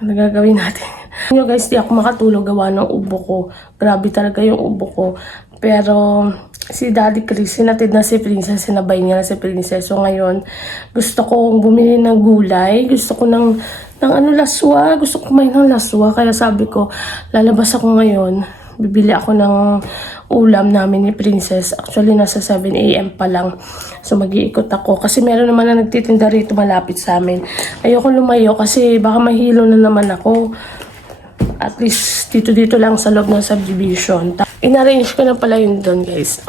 Ano gagawin natin? Yung guys, di ako makatulog gawa ng ubo ko. Grabe talaga yung ubo ko. Pero si Daddy Chris, sinatid na si Princess, sinabay niya na si Princess. So ngayon, gusto kong bumili ng gulay. Gusto ko ng laswa. Gusto ko kumain ng laswa. Kaya sabi ko, lalabas ako ngayon. Bibili ako ng ulam namin ni Princess. Actually, nasa 7 AM pa lang. So, mag-iikot ako. Kasi meron naman na nagtitinda rito malapit sa amin. Ayoko lumayo kasi baka mahilo na naman ako. At least, dito lang sa loob ng subdivision. In-arrange ko na pala yun doon, guys.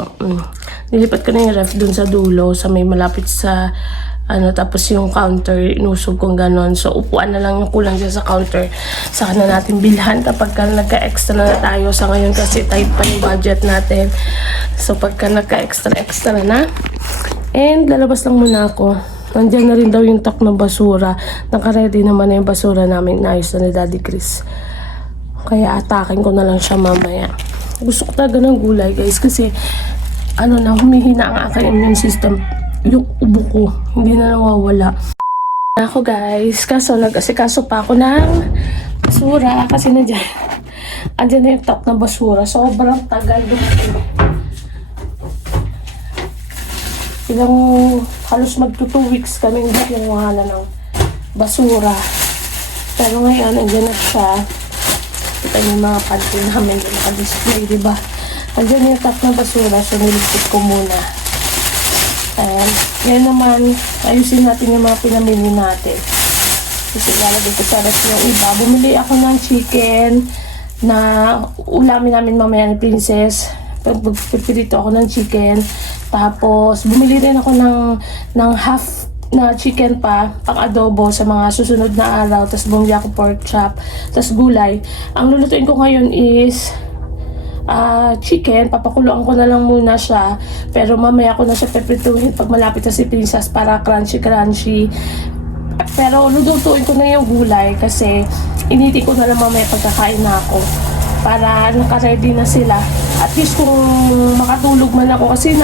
Nilipat ko na yung ref doon sa dulo, sa may malapit sa tapos yung counter, inusog kong ganon. So, upuan na lang yung kulang dyan sa counter. Saka na natin bilhan kapag nagka-extra na tayo sa ngayon kasi tight pa yung budget natin. So, pagka nagka-extra na. And, lalabas lang muna ako. Nandiyan na rin daw yung truck ng basura. Naka-ready naman na yung basura namin. Naayos na ni Daddy Chris. Kaya atakin ko na lang siya mamaya. Gusto ko talaga ng gulay, guys. Kasi, humihina ang aking immune system. Yung ubo ko, hindi na nawawala. Ako guys, kaso nag-asikaso pa ako ng basura kasi andyan na yung top ng basura. Sobrang tagal dumating. Halos magto 2 weeks kami hindi yung wahala ng basura. Pero ngayon, andyan na siya. Kita yung mga panty namin yung naka-display, diba? Andyan yung top ng basura, so nilipit ko muna. Yan naman, ayusin natin yung mga pinamili natin. Kasi lalagay ko sa ref yung iba. Bumili ako ng chicken na ulamin namin mamaya ni Princess. Pagpipirito ako ng chicken. Tapos, bumili rin ako ng half na chicken pa, pang adobo sa mga susunod na araw. Tapos bumili ako pork chop. Tapos gulay. Ang lulutuin ko ngayon is chicken, papakuloan ko na lang muna siya, pero mamaya ko na siya peprituhin pag malapit na si Princess para crunchy. Pero lulutuin ko na yung gulay kasi initi ko na lang mamaya pagkakain na ako para naka-ready na sila. At least kung makatulog man ako kasi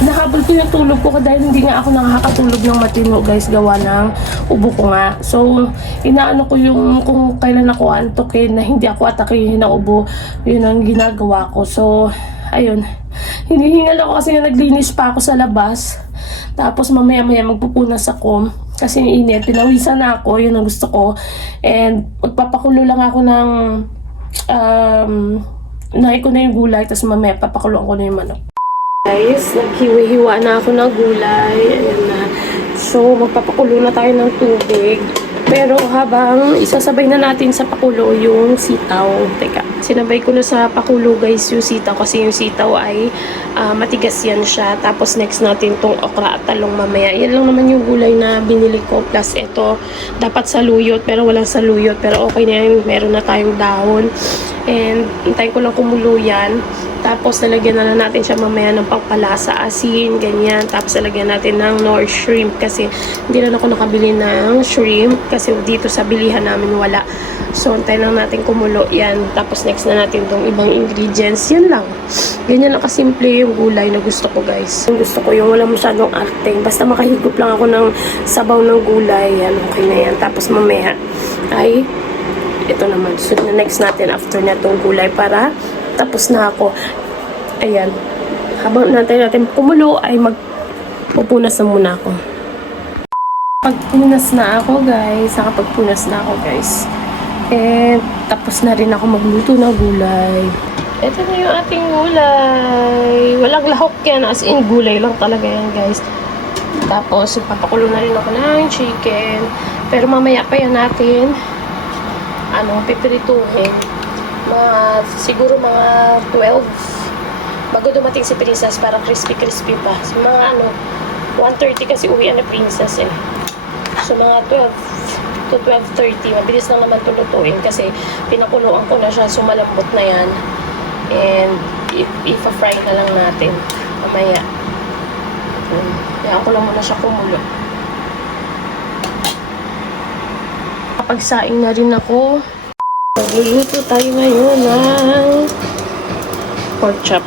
nahabol ko yung tulog ko dahil hindi nga ako nakakatulog ng matino, guys, gawa ng ubo ko nga. So, inaano ko yung kung kailan ako antokin na hindi ako atakihin ng ubo, yun ang ginagawa ko. So, ayun. Hinihingal ako kasi naglinis pa ako sa labas. Tapos mamaya-maya magpupunas ako kasi init. Pinawisan na ako, yun ang gusto ko. And magpapakulo lang ako ng nahi ko na yung gulay, tapos mamaya papakuloan ko na yung manok. Guys, naghiwa-hiwa na ako ng gulay. Ayan na. So, magpapakulo na tayo ng tubig. Pero habang isasabay na natin sa pakulo yung sitaw. Teka, sinabay ko na sa pakulo, guys, yung sitaw. Kasi yung sitaw ay matigas yan siya. Tapos next natin tong okra at talong mamaya. Yan lang naman yung gulay na binili ko. Plus ito, dapat saluyot. Pero walang saluyot. Pero okay na yan. Meron na tayong dahon. And hintayin ko lang kumulo yan. Tapos nalagyan na lang natin siya mamaya ng pangpalasa, asin, ganyan. Tapos nalagyan natin ng Knorr shrimp kasi hindi na ako nakabili ng shrimp kasi dito sa bilihan namin wala. So hintayin lang natin kumulo yan. Tapos next na natin tong ibang ingredients. Yan lang. Ganyan lang kasimple yung gulay na gusto ko, guys. Yung gusto ko yung wala masyadong arte. Basta makahigop lang ako ng sabaw ng gulay. Yan, okay na yan. Tapos mamaya ay ito naman. So, next natin after na itong gulay para tapos na ako. Ayan. Habang natin kumulo ay magpupunas na muna ako. Pagpunas na ako, guys. Nakapagpunas na ako, guys. And tapos na rin ako magluto ng gulay. Ito na yung ating gulay. Walang lahok yan. As in, gulay lang talaga yan, guys. Tapos, papakulo na rin ako ng chicken. Pero mamaya pa yan natin pipirituhin. Siguro mga 12 bago dumating si Princess para crispy pa. So, mga 1:30 kasi uwian na Princess eh. So, mga 12 to 12:30. Mabilis lang naman tulutuin kasi pinakuloan ko na siya. So, malambot na yan. And, ipa-fry na lang natin mamaya. Kaya ko lang muna siya kumulo. Kapagsaing na rin ako. Magluluto tayo ngayon ng pork chop.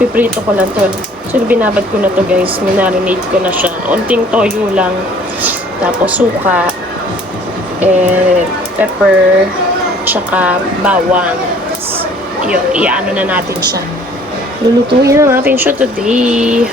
Piprito ko lang to. So, binabad ko na to, guys. Minarinate ko na siya. Unting toyo lang. Tapos, suka. pepper, tsaka bawang. Iano na natin siya. Lulutuin na natin siya today.